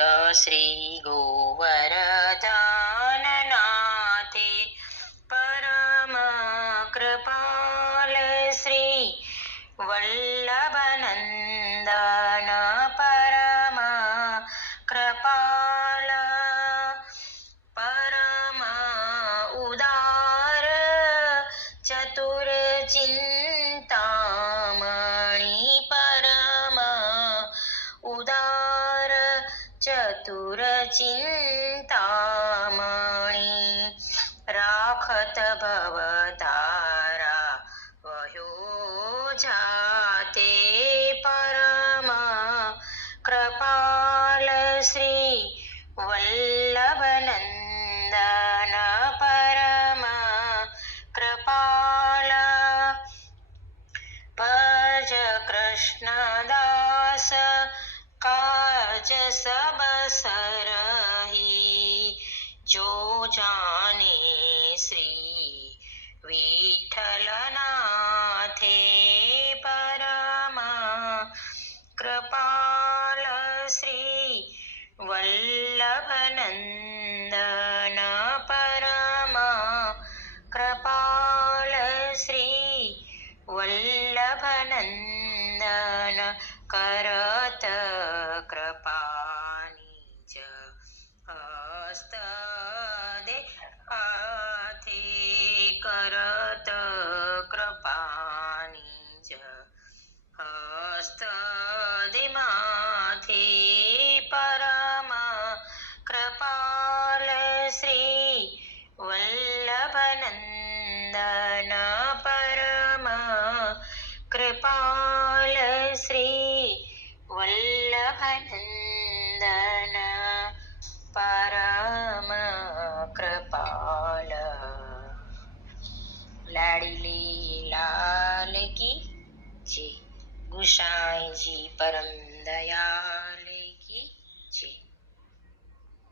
श्री गोवर्धननाथे परम कृपाल श्री वल्लभनन्दन परम कृपाल परम उदार चतुर चिंतामणि परम उदार चतुर चिंतामणि राखत भवतारा वह्यो जाते परम कृपाल श्री वल्लभनन्दन परम कृपाल भज कृष्णदास काज सब सरहि जो जाने श्री विठ्ठलनाथे परम कृपाल श्री वल्लभनन्दन परम कृपाल श्री वल्लभनन्दन करत कृपानिज हस्त दे हाथे करत कृपानिज हस्त दे माथे परम कृपाल श्री वल्लभनन्दन परम कृपाल श्री वल्लभनन्दन परम कृपाल। लाडली लाल की जय। गुसाई जी परम दयाल की जय।